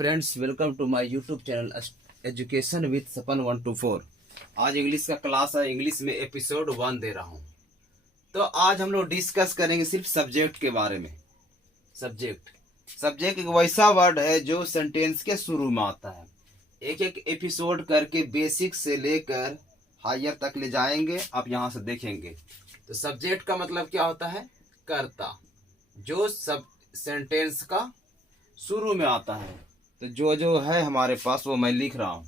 Friends, welcome to my YouTube channel education with Sapan 124। आज English का class है। English में एपिसोड 1 दे रहा हूँ। तो आज हम लोग डिस्कस करेंगे सिर्फ सब्जेक्ट के बारे में। सब्जेक्ट एक वैसा वर्ड है जो सेंटेंस के शुरू में आता है। एक एक एपिसोड करके बेसिक से लेकर हायर तक ले जाएंगे। आप यहाँ से देखेंगे तो सब्जेक्ट का मतलब क्या होता है? कर्ता, जो सब सेंटेंस का शुरू में आता है। तो जो है हमारे पास वो मैं लिख रहा हूं।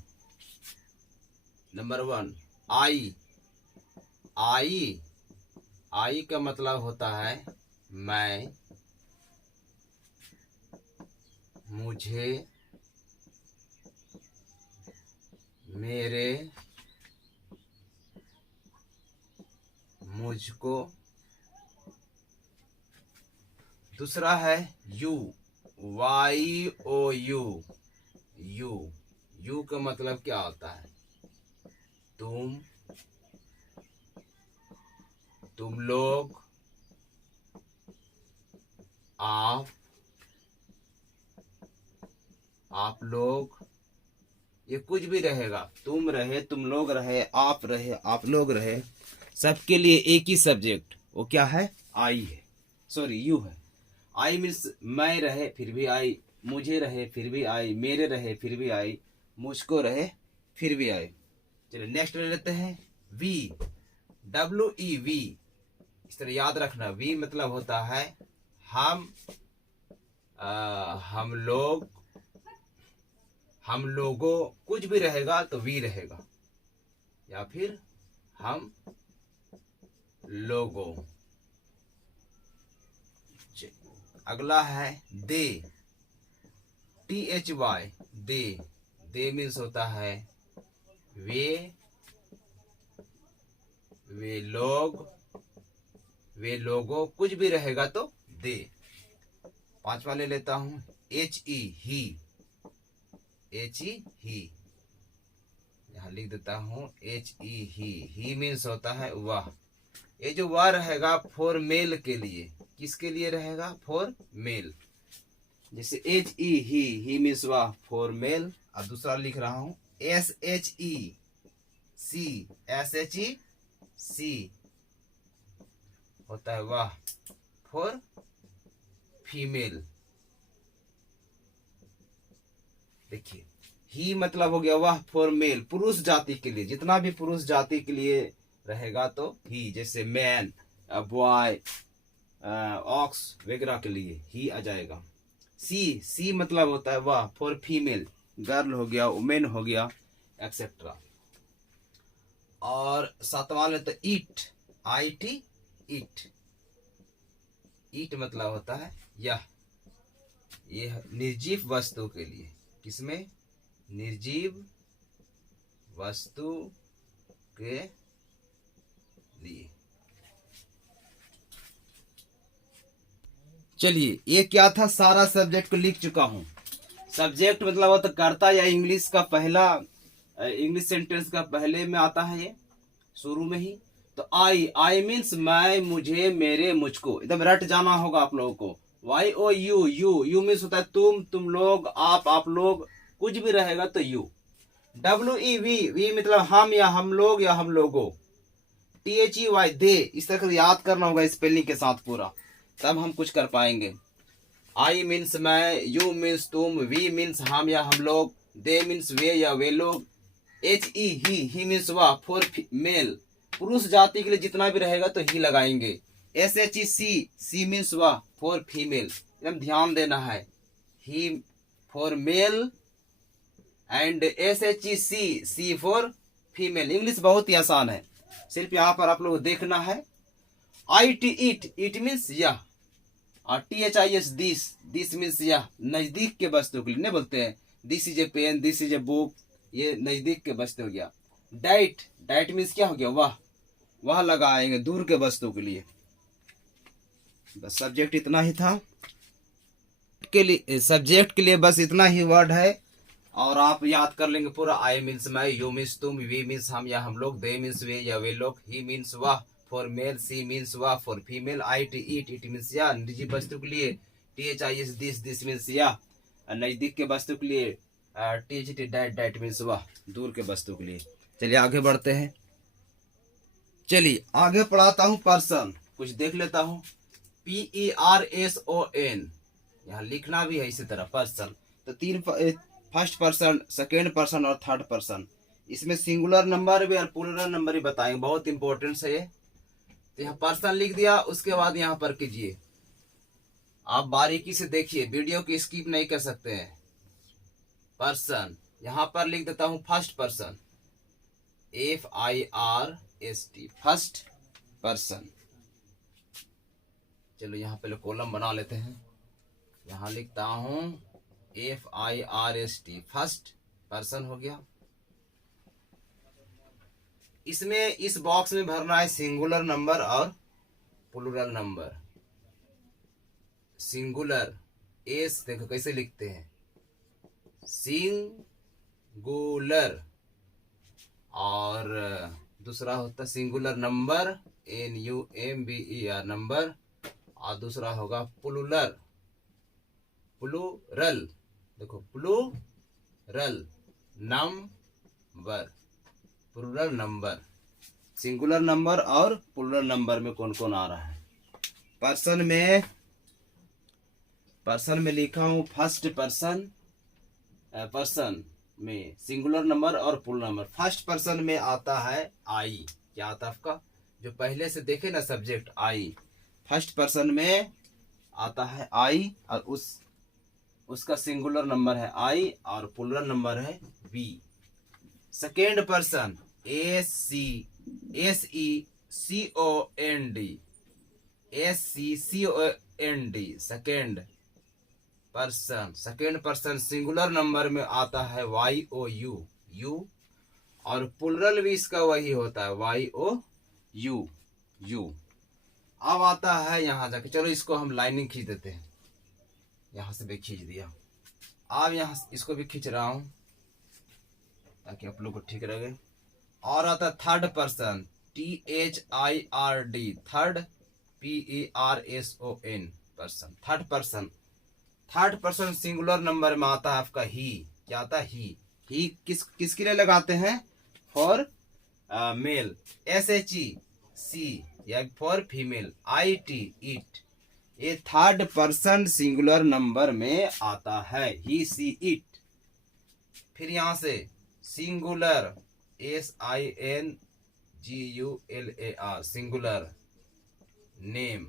नंबर 1, आई। आई का मतलब होता है मैं, मुझे, मेरे, मुझको। दूसरा है यू, YOU। यू का मतलब क्या होता है? तुम लोग, आप लोग। ये कुछ भी रहेगा, तुम रहे, तुम लोग रहे, आप रहे, आप लोग रहे, सबके लिए एक ही सब्जेक्ट, वो क्या है? आई है, सॉरी यू है। आई मीन्स मैं रहे फिर भी आई, मुझे रहे फिर भी आई, मेरे रहे फिर भी आई, मुझको रहे फिर भी आई। चलिए नेक्स्ट ले लेते हैं वी, WEV। इस तरह याद रखना, वी मतलब होता है हम लोग, हम लोगों। कुछ भी रहेगा तो वी रहेगा, या फिर हम लोगों। अगला है दे, THY, दे मीन्स होता है वे लोगों। कुछ भी रहेगा तो दे। पांचवा ले लेता हूं HE, ही। यहां लिख देता हूं HE, ही मीन्स होता है वह। ये जो वह रहेगा फॉर मेल के लिए, किसके लिए रहेगा? For male. जैसे HE, ही मीन्स वह, फॉर मेल। और दूसरा लिख रहा हूं SHE, सी होता है वह, फॉर फीमेल। देखिए ही मतलब हो गया वह, फॉर मेल, पुरुष जाति के लिए। जितना भी पुरुष जाति के लिए रहेगा तो ही, जैसे मैन, बॉय, ऑक्स वगैरह के लिए ही आ जाएगा। सी मतलब होता है वह, फॉर फीमेल, गर्ल हो गया, वुमेन हो गया, एक्सेट्रा। और सातवां लेते ईट, ईट मतलब होता है यह, ये निर्जीव वस्तु के लिए। किसमें? निर्जीव वस्तु के लिए। चलिए ये क्या था, सारा सब्जेक्ट को लिख चुका हूं। सब्जेक्ट मतलब होता कर्ता, या इंग्लिश का पहला, इंग्लिश सेंटेंस का पहले में आता है, ये शुरू में ही। तो आई मीन्स मैं, मुझे, मेरे, मुझको। एकदम रट जाना होगा आप लोगों को। YOU, यू मीन्स होता है तुम लोग, आप लोग। कुछ भी रहेगा तो यू। WEV, मतलब हम या हम लोग या हम लोगों। THEY, दे। इस तरह से याद करना होगा स्पेलिंग के साथ पूरा, तब हम कुछ कर पाएंगे। आई मीन्स मैं, यू मीन्स तुम, वी मीन्स हम या हम लोग, दे मीन्स वे या वे लोग, HE, ही मीन्स वह, फॉर मेल, पुरुष जाति के लिए जितना भी रहेगा तो ही लगाएंगे। SHE, सी मीन्स वह, फॉर फीमेल। एकदम ध्यान देना है, he for male and SHE, she for female. English बहुत ही आसान है, सिर्फ यहाँ पर आप लोग देखना है। IT, इट मीन्स यह। और THIS, दिस मीन्स यह, नजदीक के वस्तु के लिए नहीं बोलते हैं this is a pen, this is a book, ये नजदीक के वस्तु हो गया। डाइट मीन्स क्या हो गया? वह लगाएंगे दूर के वस्तु के लिए। बस सब्जेक्ट इतना ही था सब्जेक्ट के लिए बस इतना ही वर्ड है, और आप याद कर लेंगे पूरा। आई मीन्स मैं, यू मीन्स तुम, वी मीन्स हम या हम लोग, दे मीन्स वे या वे लोग, ही मीन्स वह, फॉर मेल, सी मीन्स वह, for female, IT, it means या, निजी वस्तु के लिए, THIS, दिस मीन्स या, नजदीक के वस्तु के लिए THT डैट डैट मीन्स वह, दूर के वस्तु के लिए। चलिए आगे बढ़ते हैं। चलिए आगे पढ़ाता हूँ पर्सन, कुछ देख लेता हूँ। PERSON, यहाँ लिखना भी है इसी तरह पर्सन। तो तीन, फर्स्ट पर्सन, सेकेंड पर्सन और थर्ड पर्सन। इसमें सिंगुलर नंबर भी और प्लूरल नंबर ही बताएंगे, बहुत इंपॉर्टेंट है ये। तो यहाँ पर्सन लिख दिया, उसके बाद यहाँ पर कीजिए, आप बारीकी से देखिए, वीडियो की स्किप नहीं कर सकते हैं। पर्सन यहाँ पर लिख देता हूँ first person, FIRST, first person. चलो यहाँ पहले कॉलम बना लेते हैं। यहाँ लिखता हूँ FIRST, फर्स्ट पर्सन हो गया। इसमें इस बॉक्स में भरना है सिंगुलर नंबर और प्लूरल नंबर। सिंगुलर एस देखो कैसे लिखते हैं, सिंगुलर, और दूसरा होता सिंगुलर नंबर NUMBER नंबर, और दूसरा होगा प्लूरल, प्लूरल देखो plural number, plural number. Singular number और प्लूरल नंबर में कौन कौन आ रहा है। पर्सन में लिखा हूं फर्स्ट पर्सन, पर्सन में सिंगुलर नंबर और प्लूरल नंबर। फर्स्ट पर्सन में आता है आई, क्या आता है आपका, जो पहले से देखे ना सब्जेक्ट आई, फर्स्ट पर्सन में आता है आई, और उसका सिंगुलर नंबर है आई और प्लूरल नंबर है we. Second person SECOND, second person singular number में आता है YOU, और प्लूरल भी इसका वही होता है YOU। अब आता है यहाँ जाके, चलो इसको हम लाइनिंग खींच देते हैं, यहाँ से भी खींच दिया। अब यहाँ इसको भी खींच रहा हूँ ताकि आप लोग को ठीक रहे। और आता है third person THIRD, third PERSON, person, third person. Third person singular number में आता है आपका ही, क्या आता है ही किसके लिए लगाते हैं, फॉर मेल, SHEC, या फॉर फीमेल IT, इट। ये थर्ड पर्सन सिंगुलर नंबर में आता है, ही सी इट। फिर यहां से सिंगुलर SINGULAR, सिंगुलर नेम,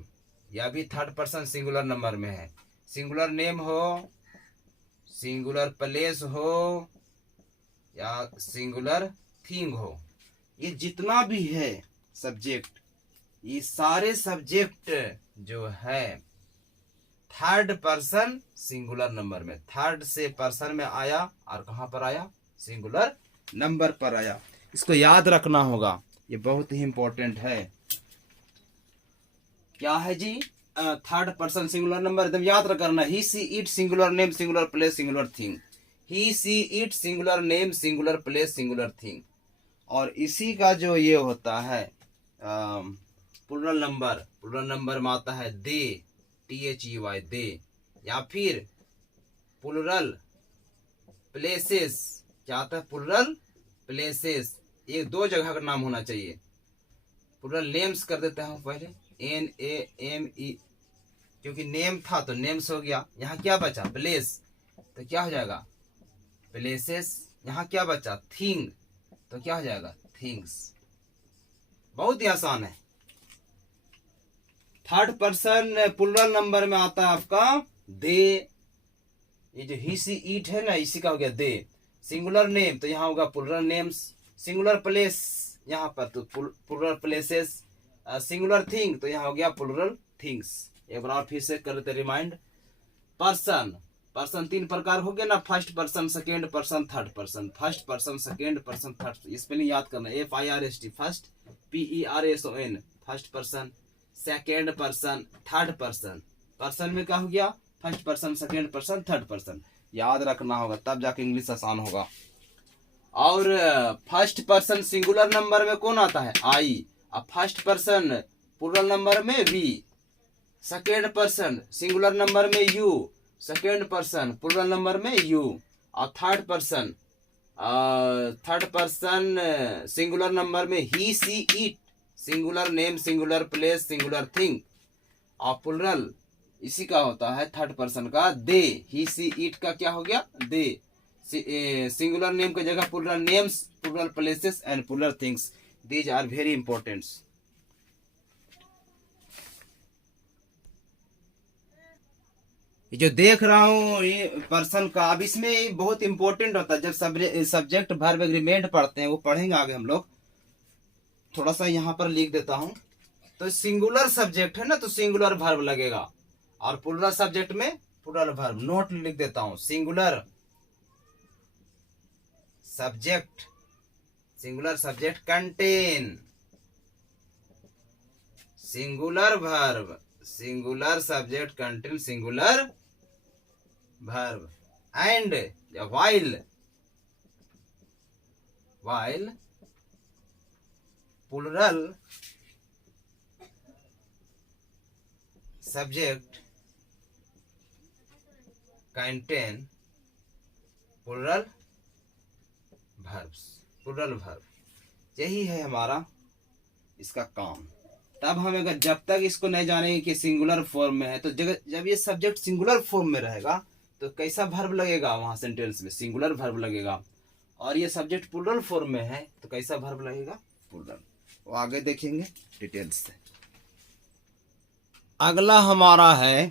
यह भी थर्ड पर्सन सिंगुलर नंबर में है। सिंगुलर नेम हो, सिंगुलर प्लेस हो, या सिंगुलर थिंग हो, ये जितना भी है सब्जेक्ट, ये सारे सब्जेक्ट जो है थर्ड पर्सन सिंगुलर नंबर में, थर्ड से पर्सन में आया और कहां पर आया, सिंगुलर नंबर पर आया। इसको याद रखना होगा, ये बहुत ही इंपॉर्टेंट है। क्या है जी, थर्ड पर्सन सिंगुलर नंबर एकदम याद करना। He she it singular name singular place singular thing, he she it singular name singular place singular thing. और इसी का जो ये होता है प्लूरल नंबर में आता है दे, THEY, दे, या फिर प्लूरल प्लेसेस, क्या आता है, प्लूरल प्लेसेस, ये दो जगह का नाम होना चाहिए। प्लूरल नेम्स कर देते हैं पहले, NAME, क्योंकि नेम था तो नेम्स हो गया। यहाँ क्या बचा, प्लेस, तो क्या हो जाएगा प्लेसेस। यहाँ क्या बचा, थिंग, तो क्या हो जाएगा थिंग्स। बहुत ही आसान है। थर्ड पर्सन प्लूरल नंबर में आता है आपका दे, ये जो ही सी इट है ना, इसी का हो गया दे। सिंगुलर नेम तो यहाँ होगा प्लूरल नेम्स, सिंगुलर प्लेस यहाँ पर तो प्लूरल प्लेसेस, सिंगुलर थिंग तो यहाँ हो गया प्लूरल थिंग्स। एक बार फिर से कर लेते रिमाइंड। पर्सन तीन प्रकार हो गए ना, first person, second person, third person. First person, second person, third, spelling याद करना, FIRST, first, PERSON, first person, second person, third person. Person में क्या हो गया, first person, second person, third person, याद रखना होगा, तब जाके इंग्लिश आसान होगा। और फर्स्ट पर्सन सिंगुलर नंबर में कौन आता है, आई, और फर्स्ट पर्सन प्लूरल नंबर में we, second person singular number में you, second person plural number में यू, और थर्ड पर्सन सिंगुलर नंबर में he she it, singular name, singular place, singular thing, और प्लूरल इसी का होता है थर्ड पर्सन का दे, ही सी इट का क्या हो गया दे, सिंगुलर नेम की जगह plural names, plural places and plural things, these are very important. जो देख रहा हूँ ये पर्सन का, अब इसमें बहुत इंपॉर्टेंट होता है जब सब्जेक्ट वर्ब एग्रीमेंट पढ़ते हैं, वो पढ़ेंगे आगे हम लोग। थोड़ा सा यहाँ पर लिख देता हूँ। तो सिंगुलर सब्जेक्ट है ना तो सिंगुलर वर्ब लगेगा, और प्लूरल सब्जेक्ट में प्लूरल वर्ब। नोट लिख देता हूँ, singular subject contain singular verb, singular subject contain singular verb, and while plural subject contain plural verb। यही है हमारा इसका काम। तब हम अगर जब तक इसको नहीं जानेंगे कि सिंगुलर फॉर्म में है, तो जब ये सब्जेक्ट सिंगुलर फॉर्म में रहेगा तो कैसा वर्ब लगेगा वहां सेंटेंस में, सिंगुलर वर्ब लगेगा। और ये सब्जेक्ट प्लूरल फॉर्म में है तो कैसा वर्ब लगेगा, प्लूरल। वो आगे देखेंगे डिटेल्स से। अगला हमारा है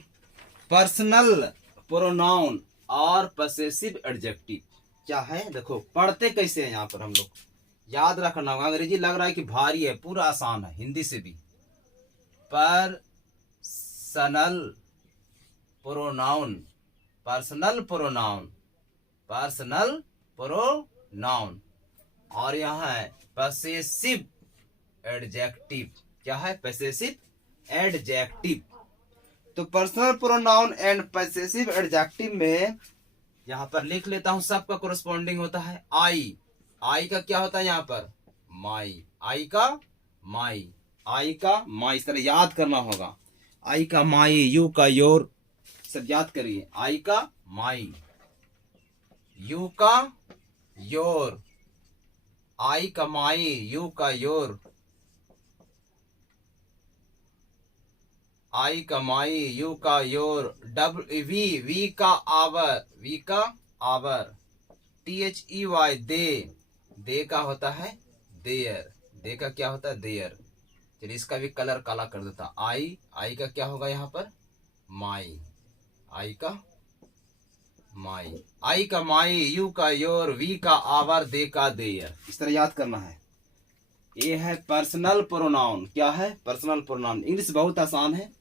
पर्सनल प्रोनाउन और पसेसिव एडजेक्टिव। क्या है देखो, पढ़ते कैसे हैं यहाँ पर हम लोग, याद रखना होगा। अंग्रेजी लग रहा है कि भारी है, पूरा आसान है, हिंदी से भी। पर्सनल प्रोनाउन, और यहाँ है पसेसिव एडजेक्टिव। क्या है, पसेसिव एडजेक्टिव। तो personal pronoun and possessive adjective में यहाँ पर लिख लेता हूं, सबका कोरस्पॉन्डिंग होता है आई। आई का क्या होता है यहाँ पर, माई। आई का माई, इस तरह याद करना होगा। आई का माई, यू का योर, सब याद करिए। आई का माई, यू का योर, आई का माई, यू का योर, आई का माई, यू का योर। वी का आवर, THEY दे का होता है देयर, दे का क्या होता है देयर। चलिए इसका भी कलर काला कर देता। आई का क्या होगा यहाँ पर, माई, आई का माई, यू का योर, वी का आवर, दे का देयर। इस तरह याद करना है। ये है पर्सनल प्रोनाउन। क्या है, पर्सनल प्रोनाउन। इंग्लिश बहुत आसान है।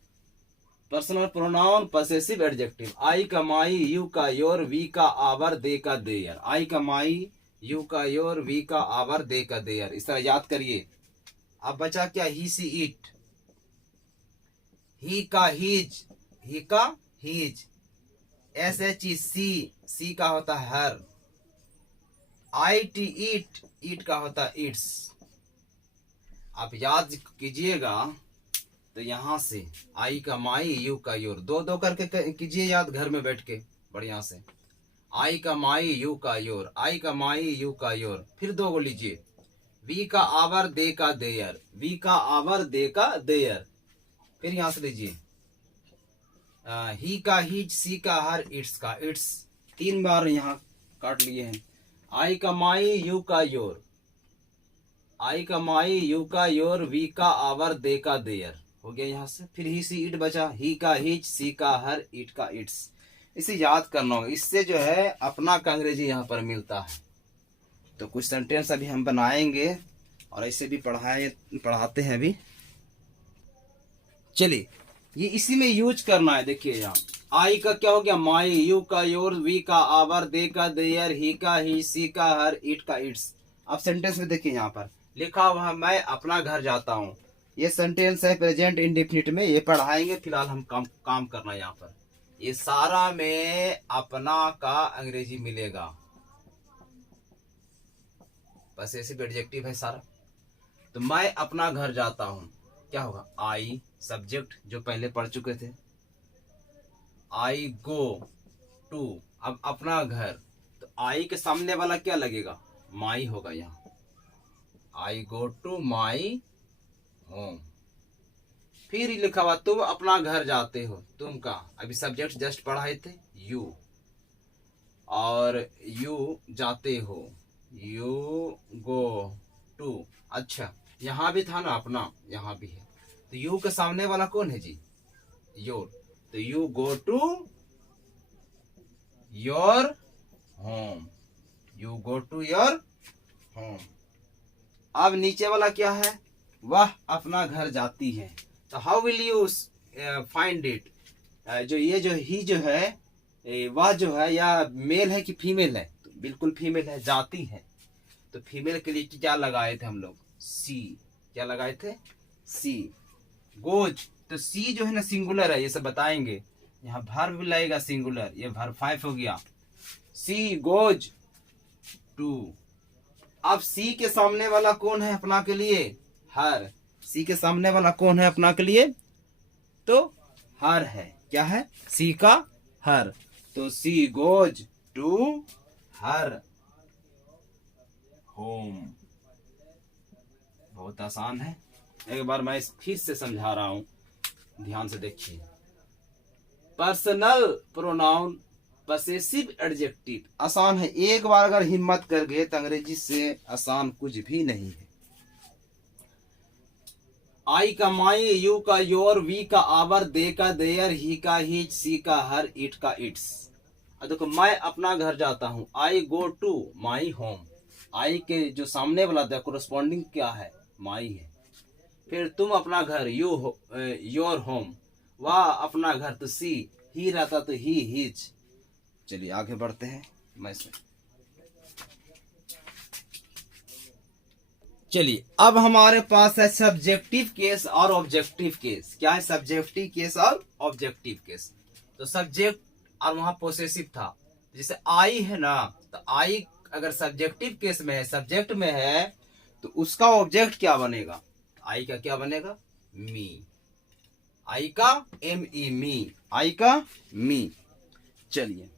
पर्सनल प्रोनाउन पसेसिव एडजेक्टिव, आई का माई, यू का योर, वी का आवर, दे का देयर। आई का माई, यू का योर, वी का आवर, दे का देयर। इस तरह याद करिए। अब बचा क्या, ही सी इट, ही का हीज, SHE सी का होता है हर। IT ईट का होता है इट्स। आप याद कीजिएगा तो यहां से आई का माई, यू का योर, दो करके कीजिए याद घर में बैठ के बढ़िया से। आई का माई, यू का योर, आई का माई, यू का योर। फिर दो को लीजिए, वी का आवर, दे का देयर, वी का आवर, दे का देयर। फिर यहां से लीजिए, ही का हीज, सी का हर, इट्स का इट्स। 3 बार यहाँ काट लिए हैं। आई का माई, यू का योर, आई का माई, यू का योर, वी का आवर, दे का देयर हो गया यहाँ से। फिर ही सी इट बचा, ही का हीज, सी का हर, इट का इट्स। इसे याद करना होगा। इससे जो है अपना का अंग्रेजी यहाँ पर मिलता है। तो कुछ सेंटेंस अभी हम बनाएंगे और ऐसे भी पढ़ाते हैं अभी। चलिए ये इसी में यूज करना है। देखिए यहाँ आई का क्या हो गया, माई, यू का योर, वी का आवर, दे का देयर, ही का ही, सी का हर, इट का इट्स। अब सेंटेंस में देखिए यहाँ पर लिखा हुआ है, मैं अपना घर जाता हूँ। ये सेंटेंस है प्रेजेंट इंडेफिनिट में, ये पढ़ाएंगे। फिलहाल हम काम करना है यहाँ पर। ये सारा में अपना का अंग्रेजी मिलेगा, पसेसिव एडजेक्टिव है सारा। तो मैं अपना घर जाता हूँ, क्या होगा, आई सब्जेक्ट जो पहले पढ़ चुके थे। आई गो टू, अब अपना घर, तो आई के सामने वाला क्या लगेगा, माई होगा यहाँ। आई गो टू माई होम। फिर ही लिखा हुआ तुम अपना घर जाते हो, तुम का अभी सब्जेक्ट जस्ट पढ़ाए थे यू, और यू जाते हो, यू गो टू। अच्छा यहाँ भी था ना अपना, यहाँ भी है, तो यू के सामने वाला कौन है जी, योर, तो you go to your home, you go to your home. अब नीचे वाला क्या है, वह अपना घर जाती है, तो how will you find it, जो ये जो ही जो है वह जो है या मेल है कि फीमेल है, तो बिल्कुल फीमेल है, जाती है, तो फीमेल के लिए क्या लगाए थे हम लोग, सी, क्या लगाए थे, सी। गोज, तो सी जो है ना सिंगुलर है, ये सब बताएंगे, यहाँ वर्ब भी लगेगा सिंगुलर, ये वर्ब 5 हो गया, सी गोज टू। अब सी के सामने वाला कौन है अपना के लिए, हर, सी के सामने वाला कौन है अपना के लिए, तो हर है, क्या है, सी का हर, तो she goes to her home. बहुत आसान है, एक बार मैं फिर से समझा रहा हूं, ध्यान से देखिए। पर्सनल प्रोनाउन पसेसिव एडजेक्टिव, आसान है, एक बार अगर हिम्मत कर गए तो अंग्रेजी से आसान कुछ भी नहीं है। आई का माई, यू का योर, वी का आवर, दे का देयर, ही का हिज, सी का हर, इट का इट्स। देखो मैं अपना घर जाता हूँ, आई गो टू माई होम, आई के जो सामने वाला कोरस्पॉन्डिंग क्या है, माई है। फिर तुम अपना घर, यू योर होम, वह अपना घर, तो सी, ही रहता तो ही हिज। चलिए आगे बढ़ते हैं, मैं इसमें चलिए अब हमारे पास है सब्जेक्टिव केस और ऑब्जेक्टिव केस। क्या है, सब्जेक्टिव केस और ऑब्जेक्टिव केस। तो सब्जेक्ट और वहां पोसेसिव था, जैसे आई है ना, तो आई अगर सब्जेक्टिव केस में है, सब्जेक्ट में है, तो उसका ऑब्जेक्ट क्या बनेगा, आई का क्या बनेगा, मी, आई का एम ई मी, आई का मी। चलिए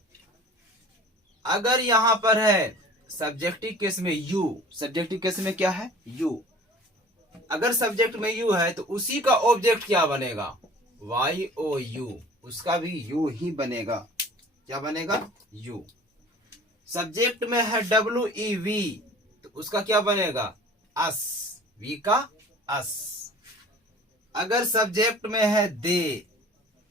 अगर यहां पर है सब्जेक्टिव केस में यू, सब्जेक्टिव केस में क्या है, यू, अगर सब्जेक्ट में यू है तो उसी का ऑब्जेक्ट क्या बनेगा, वाई ओ यू, उसका भी यू ही बनेगा, क्या बनेगा, यू। सब्जेक्ट में है डब्ल्यू ई वी, तो उसका क्या बनेगा, अस, वी का अस। अगर सब्जेक्ट में है दे,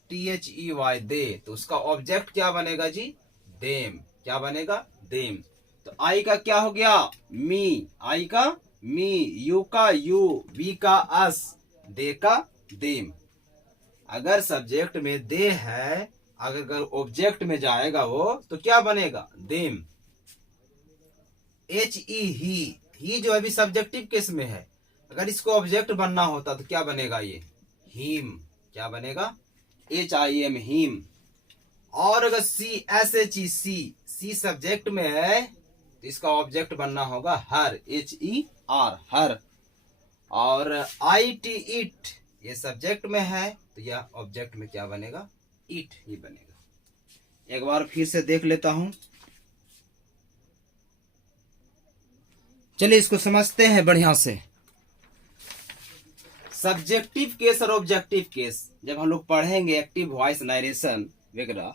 टी एच ई वाई, दे, तो उसका ऑब्जेक्ट क्या बनेगा जी, देम, क्या बनेगा, देम। तो आई का क्या हो गया, मी, आई का मी, यू का यू, वी का अस, दे का देम। अगर सब्जेक्ट में दे है, अगर ऑब्जेक्ट में जाएगा वो, तो क्या बनेगा, देम। एच ई ही जो अभी सब्जेक्टिव केस में है, अगर इसको ऑब्जेक्ट बनना होता तो क्या बनेगा, ये हिम, क्या बनेगा, एच आई एम, हिम। और अगर she, S H E she subject में है, तो इसका ऑब्जेक्ट बनना होगा हर, एच ई आर, हर। और आई टी, इट, ये सब्जेक्ट में है, तो यह ऑब्जेक्ट में क्या बनेगा, इट ही बनेगा। एक बार फिर से देख लेता हूं, चलिए इसको समझते हैं बढ़िया से। सब्जेक्टिव केस और ऑब्जेक्टिव केस जब हम लोग पढ़ेंगे, एक्टिव वॉइस नरेशन वगैरह,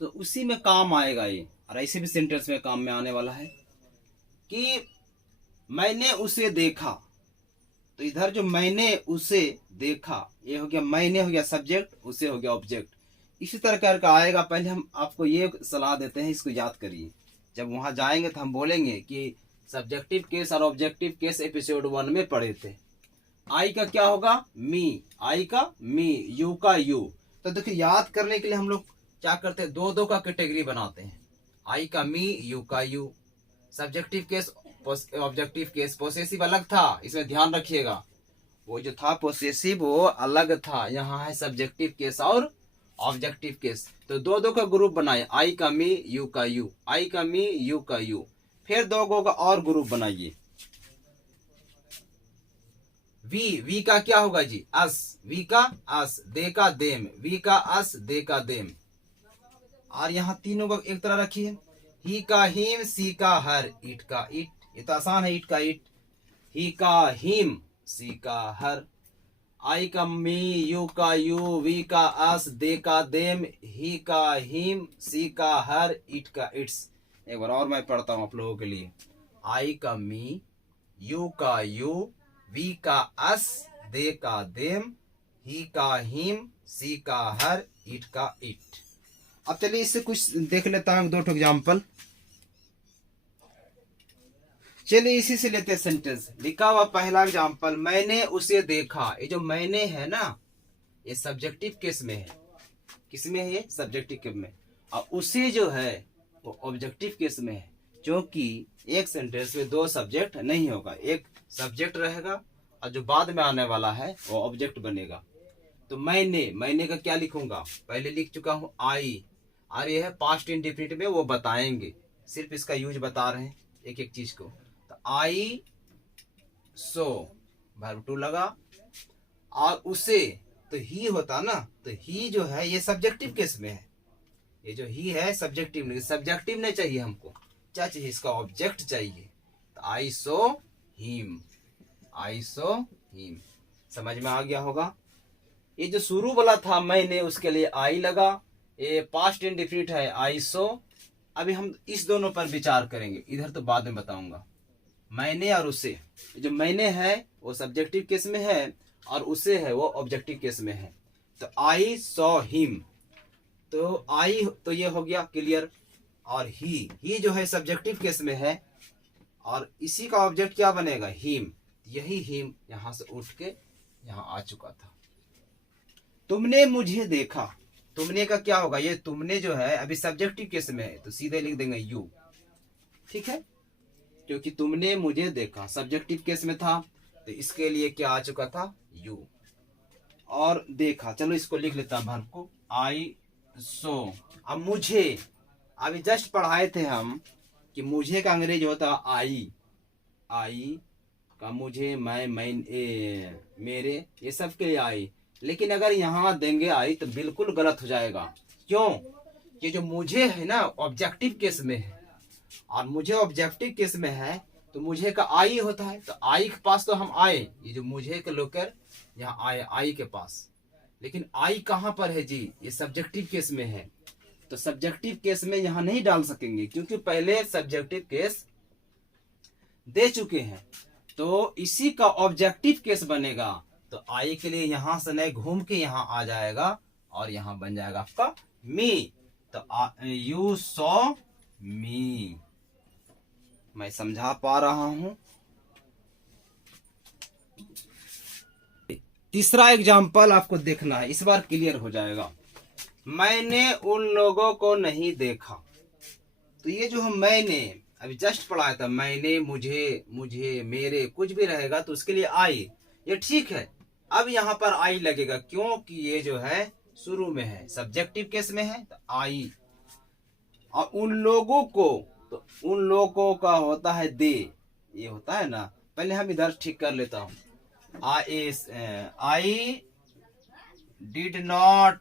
तो उसी में काम आएगा ये, और ऐसे भी सेंटेंस में काम में आने वाला है कि मैंने उसे देखा, तो इधर जो मैंने उसे देखा, ये हो गया, मैंने हो गया सब्जेक्ट, उसे हो गया ऑब्जेक्ट। इसी तरह करके आएगा। पहले हम आपको ये सलाह देते हैं, इसको याद करिए, जब वहां जाएंगे तो हम बोलेंगे कि सब्जेक्टिव केस और ऑब्जेक्टिव केस एपिसोड 1 में पढ़े थे। आई का क्या होगा, मी, आई का मी, यू का यू। तो देखिए याद करने के लिए हम लोग क्या करते हैं, दो दो का कैटेगरी बनाते हैं, आई का मी, यू का you. Subjective case, objective case. Possessive अलग था, इसमें ध्यान रखिएगा, वो जो था पोसेसिव वो अलग था, यहाँ है सब्जेक्टिव केस और ऑब्जेक्टिव केस। तो दो दो का ग्रुप बनाए, आई का मी, यू का यू, आई का मी, यू का यू। फिर दो गो का और ग्रुप बनाइए, वी का क्या होगा जी, अस, वी का अस, दे का देम, वी का अस, दे का देम। और यहाँ तीनों को एक तरह रखिए। ही का हिम, सी का हर, ईट का ईट, ये तो आसान है, ईट का ईट। ही का हिम, सी का हर, आई का मी, यू का यू, वी का अस, दे का देम, ही का हिम, सी का हर, ईट का इट्स। एक बार और मैं पढ़ता हूँ आप लोगों के लिए। आई का मी, यू का यू, वी का अस, दे का देम, ही का हिम, सी का हर, ईट का इट। अब चलिए इससे कुछ देख लेता हूँ, दो एग्जाम्पल। चलिए इसी से लेते हैं सेंटेंस। लिखा हुआ पहला एग्जाम्पल, मैंने उसे देखा। ये जो मैंने है ना, ये सब्जेक्टिव केस में है। किस में है ये? सब्जेक्टिव केस में। और उसे जो है वो ऑब्जेक्टिव केस में है, क्योंकि एक सेंटेंस में दो सब्जेक्ट नहीं होगा, एक सब्जेक्ट रहेगा और जो बाद में आने वाला है वो ऑब्जेक्ट बनेगा। तो मैंने का क्या लिखूंगा? पहले लिख चुका हूं आई, और ये है पास्ट इंडेफिनिट में, वो बताएंगे, सिर्फ इसका यूज बता रहे हैं एक एक चीज को। तो आई सो वर्ब टू लगा, और उसे तो ही होता ना, तो ही जो है ये सब्जेक्टिव केस में है। ये जो ही है सब्जेक्टिव नहीं, सब्जेक्टिव नहीं चाहिए हमको, क्या चाहिए? इसका ऑब्जेक्ट चाहिए। तो आई सो हिम, आई सो हिम। समझ में आ गया होगा। ये जो शुरू वाला था मैंने, उसके लिए आई लगा, ये पास्ट इंडेफिनिट है आई सो। अभी हम इस दोनों पर विचार करेंगे, इधर तो बाद में बताऊंगा। मैंने और उसे, जो मैंने है वो सब्जेक्टिव केस में है और उसे है वो ऑब्जेक्टिव केस में है। तो आई सॉ हिम, तो आई तो ये हो गया क्लियर, और ही जो है सब्जेक्टिव केस में है और इसी का ऑब्जेक्ट क्या बनेगा? हिम। यही हिम यहां से उठ के यहां आ चुका था। तुमने मुझे देखा, तुमने का क्या होगा? ये तुमने जो है अभी सब्जेक्टिव केस में है, तो सीधे लिख देंगे यू। ठीक है, क्योंकि तुमने मुझे देखा सब्जेक्टिव केस में था, तो इसके लिए क्या आ चुका था? यू। और देखा, चलो इसको लिख लेता हूं वर्ब को, आई सो। अब मुझे, अभी जस्ट पढ़ाए थे हम कि मुझे का अंग्रेज होता आई, आई का मुझे, मैं मेरे, ये सब के लिए आई। लेकिन अगर यहाँ देंगे आई तो बिल्कुल गलत हो जाएगा। क्यों? ये जो मुझे है ना ऑब्जेक्टिव केस में है, और मुझे ऑब्जेक्टिव केस में है तो मुझे का आई होता है, तो आई के पास तो हम आए, ये जो मुझे के लोकर यहाँ आए आई के पास। लेकिन आई कहाँ पर है जी? ये सब्जेक्टिव केस में है, तो सब्जेक्टिव केस में यहाँ नहीं डाल सकेंगे, क्योंकि पहले सब्जेक्टिव केस दे चुके हैं। तो इसी का ऑब्जेक्टिव केस बनेगा, तो आई के लिए यहां से नहीं घूम के यहां आ जाएगा और यहां बन जाएगा आपका मी। तो यू सॉ मी। मैं समझा पा रहा हूं। तीसरा एग्जाम्पल आपको देखना है, इस बार क्लियर हो जाएगा। मैंने उन लोगों को नहीं देखा। तो ये जो हम मैंने अभी जस्ट पढ़ाया था, मैंने, मुझे, मेरे, कुछ भी रहेगा तो उसके लिए आई, ये ठीक है। अब यहाँ पर आई लगेगा, क्योंकि ये जो है शुरू में है, सब्जेक्टिव केस में है, तो आई। और उन लोगों को, तो उन लोगों का होता है दे, ये होता है ना। पहले हम इधर ठीक कर लेता हूँ। आई डिड नॉट,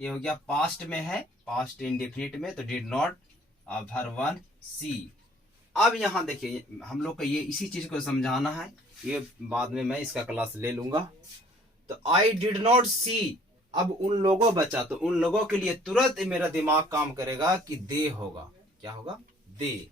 ये हो गया पास्ट में है, पास्ट इंडेफिनिट में, तो डिड नॉट वर्ब वन सी। अब यहाँ देखिए, हम लोग को ये इसी चीज को समझाना है, ये बाद में मैं इसका क्लास ले लूंगा। तो आई डिड नॉट सी, अब उन लोगों बचा, तो उन लोगों के लिए तुरंत मेरा दिमाग काम करेगा कि दे होगा। क्या होगा? दे।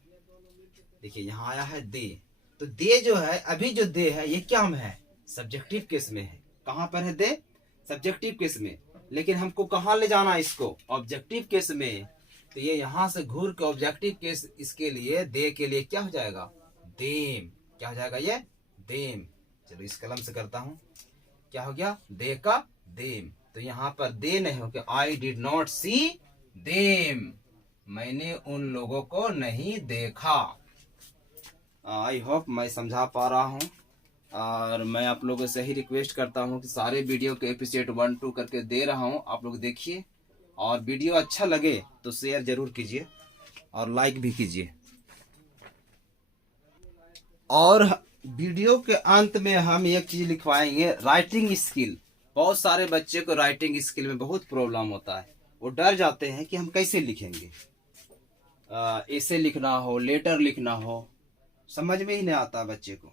देखिए यहाँ आया है दे, तो दे जो है, अभी जो दे है ये क्या में है? सब्जेक्टिव केस में है। कहां पर है दे? सब्जेक्टिव केस में। लेकिन हमको कहां ले जाना इसको? ऑब्जेक्टिव केस में। तो ये यहां से घूर के ऑब्जेक्टिव केस, इसके लिए दे के लिए क्या हो जाएगा? देम। क्या हो जाएगा ये? देम। चलो इस कलम से करता हूं, क्या हो गया? दे का देम। तो यहाँ पर दे नहीं हो, I did not see them, मैंने उन लोगों को नहीं देखा। आई होप मैं समझा पा रहा हूँ, और मैं आप लोगों से ही रिक्वेस्ट करता हूँ कि सारे वीडियो के एपिसोड 1, 2 करके दे रहा हूँ, आप लोग देखिए, और वीडियो अच्छा लगे तो शेयर जरूर कीजिए और लाइक भी कीजिए। और वीडियो के अंत में हम एक चीज लिखवाएंगे, राइटिंग स्किल। बहुत सारे बच्चे को राइटिंग स्किल में बहुत प्रॉब्लम होता है, वो डर जाते हैं कि हम कैसे लिखेंगे, ऐसे लिखना हो, लेटर लिखना हो, समझ में ही नहीं आता बच्चे को।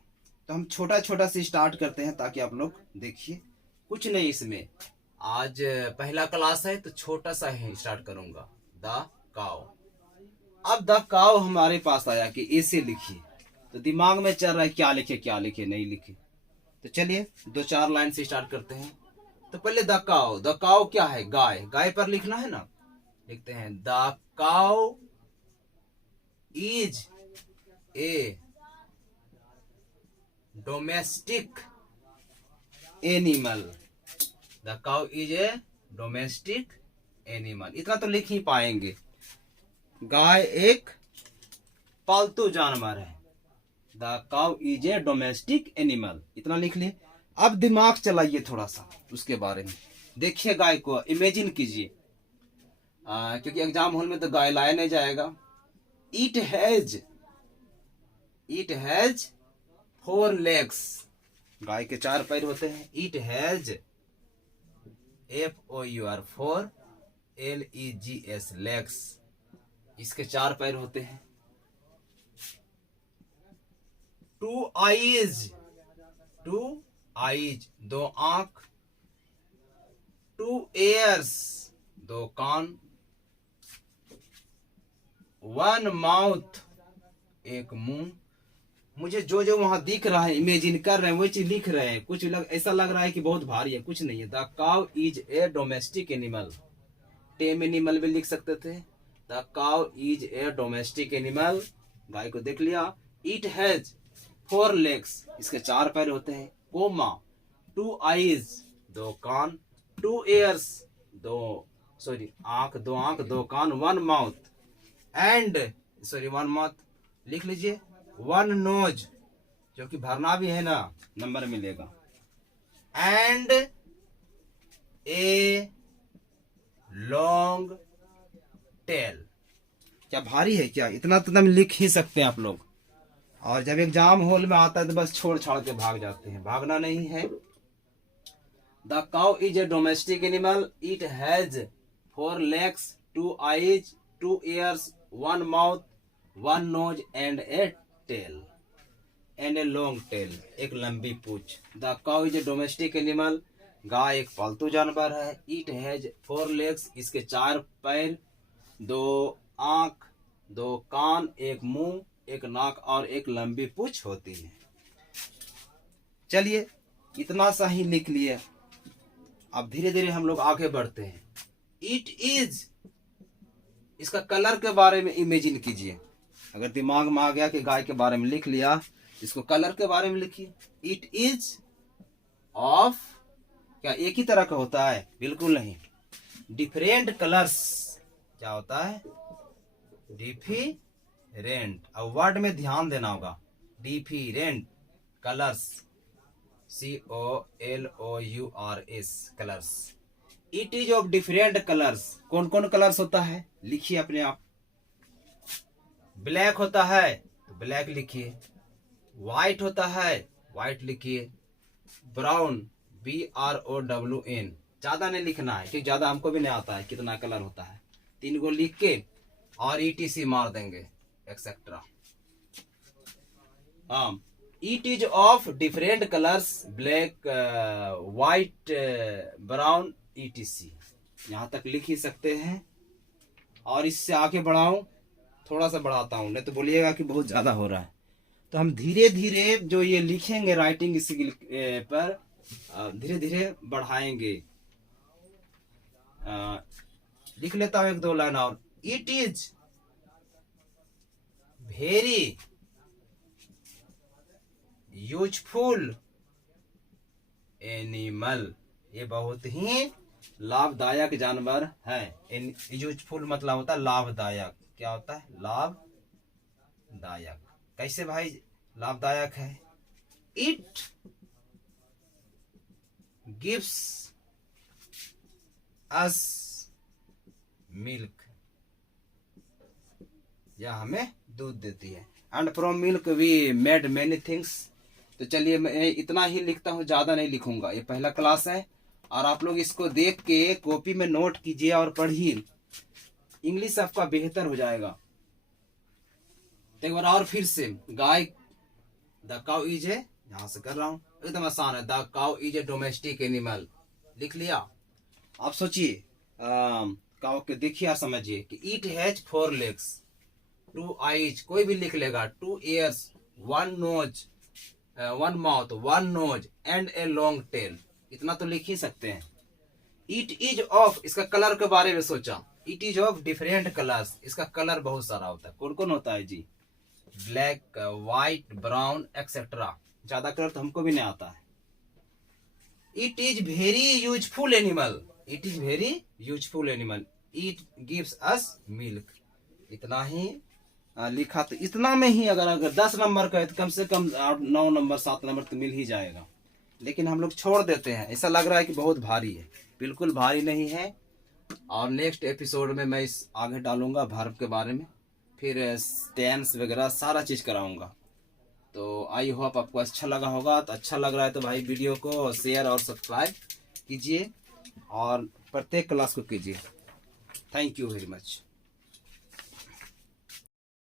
तो हम छोटा छोटा से स्टार्ट करते हैं ताकि आप लोग देखिए। कुछ नहीं इसमें, आज पहला क्लास है तो छोटा सा ही स्टार्ट करूंगा। द काव। अब द काव हमारे पास आया कि ऐसे लिखिए, तो दिमाग में चल रहा है क्या लिखे क्या लिखे, नहीं लिखे। तो चलिए 2-4 लाइन से स्टार्ट करते हैं। तो पहले द काव। द काव क्या है? गाय। गाय पर लिखना है ना, लिखते हैं द काव is a domestic animal. The cow is a domestic animal. इतना तो लिख ही पाएंगे। गाय एक पालतू जानवर है। The cow is a domestic animal, इतना लिख लिए। अब दिमाग चलाइए थोड़ा सा उसके बारे में। देखिए गाय को, इमेजिन कीजिए, क्योंकि एग्जाम हॉल में तो गाय लाया नहीं जाएगा। It has 4 legs। गाय के 4 पैर होते हैं। It has FOUR 4 LEGS legs। इसके 4 पैर होते हैं। 2 eyes 2 आंख। 2 ears 2 कान। 1 mouth 1 मुंह। मुझे जो जो वहां दिख रहा है, इमेजिन कर रहे हैं, वही चीज लिख रहे हैं। कुछ ऐसा लग रहा है कि बहुत भारी है, कुछ नहीं है। The cow is a domestic animal. Tame animal भी लिख सकते थे। The cow is a domestic animal. गाय को देख लिया। It has 4 legs। इसके 4 पैर होते हैं। कोमा 2 eyes 2 कान। 2 ears 2 आंख 2 कान। 1 mouth एंड 1 mouth लिख लीजिए। 1 nose, जो कि भरना भी है ना, नंबर मिलेगा। And a long tail. क्या भारी है क्या? इतना तो हम लिख ही सकते हैं आप लोग। और जब एग्जाम हॉल में आता है तो बस छोड़ छाड़ के भाग जाते हैं, भागना नहीं है। The cow is a domestic animal. It has 4 legs 2 eyes 2 ears 1 mouth 1 nose and a tail and a long tail। एक लंबी पूंछ। The cow is a domestic animal. गाय एक पालतू जानवर है। It has 4 legs। इसके 4 पैर, 2 आंख 2 कान 1 मुंह 1 नाक और 1 लंबी पूंछ होती है। चलिए इतना सा ही लिख लिए। अब धीरे धीरे हम लोग आगे बढ़ते हैं। इट इज, इसका कलर के बारे में इमेजिन कीजिए। अगर दिमाग में आ गया कि गाय के बारे में लिख लिया, इसको कलर के बारे में लिखिए। इट इज ऑफ, क्या एक ही तरह का होता है? बिल्कुल नहीं, डिफरेंट कलर्स। क्या होता है? डिफरेंट। अब वर्ड में ध्यान देना होगा। Different colours, COLOURS colours. It is of different colours. कौन कौन कलर्स होता है? लिखिए अपने आप। ब्लैक होता है तो ब्लैक लिखिए। व्हाइट होता है, व्हाइट लिखिए। ब्राउन BROWN, ज्यादा नहीं लिखना है क्योंकि ज्यादा हमको भी नहीं आता है कितना कलर होता है। 3 गो लिख के और ETC मार देंगे, etcetera. It is of different colours, black white brown ETC। यहाँ तक लिख ही सकते हैं। और इससे आगे बढ़ाऊं, थोड़ा सा बढ़ाता हूं, नहीं तो बोलिएगा कि बहुत ज्यादा हो रहा है। तो हम धीरे धीरे जो ये लिखेंगे राइटिंग स्किल पर, धीरे धीरे बढ़ाएंगे। लिख लेता हूं 1-2 लाइन और। It is very useful animal. ये बहुत ही लाभदायक जानवर है। यूजफुल मतलब होता है लाभदायक। क्या होता है? लाभदायक। कैसे भाई लाभदायक है? It gives us milk. यह हमें दूध देती है। And from milk we made many things. तो चलिए मैं इतना ही लिखता हूँ, ज्यादा नहीं लिखूंगा। ये पहला क्लास है। और आप लोग इसको देख के कॉपी में नोट कीजिए और पढ़िए, इंग्लिश आपका बेहतर हो जाएगा। तो एक बार और फिर से, गाय, द काउ इज ए, यहां से कर रहा हूं, एकदम आसान है। The cow is a domestic animal, लिख लिया। आप सोचिए, काउ के देखिए और समझिए कि इट हैज 4 legs, 2 eyes, कोई भी लिख लेगा, 2 ears, 1 nose, 1 mouth, 1 nose and a long tail, इतना तो लिख ही सकते हैं। इट इज ऑफ, इसका कलर के बारे में सोचा, it is of different colours, इसका कलर बहुत सारा होता है। कौन कौन होता है जी? ब्लैक, व्हाइट, ब्राउन एक्सेट्रा, ज्यादा कलर तो हमको भी नहीं आता है। It is very useful animal, it is very useful animal, it gives us milk, इतना ही लिखा। तो इतना में ही अगर 10 नंबर का है तो कम से कम 9 नंबर 7 नंबर तो मिल ही जाएगा। लेकिन हम लोग छोड़ देते हैं, ऐसा लग रहा है कि बहुत भारी है, बिल्कुल भारी नहीं है। और नेक्स्ट एपिसोड में मैं इस आगे डालूंगा वर्ब के बारे में, फिर टेंस वगैरह सारा चीज कराऊंगा। तो आई होप आपको अच्छा लगा होगा। तो अच्छा लग रहा है तो भाई वीडियो को शेयर और सब्सक्राइब कीजिए और प्रत्येक क्लास को कीजिए। Thank you very much.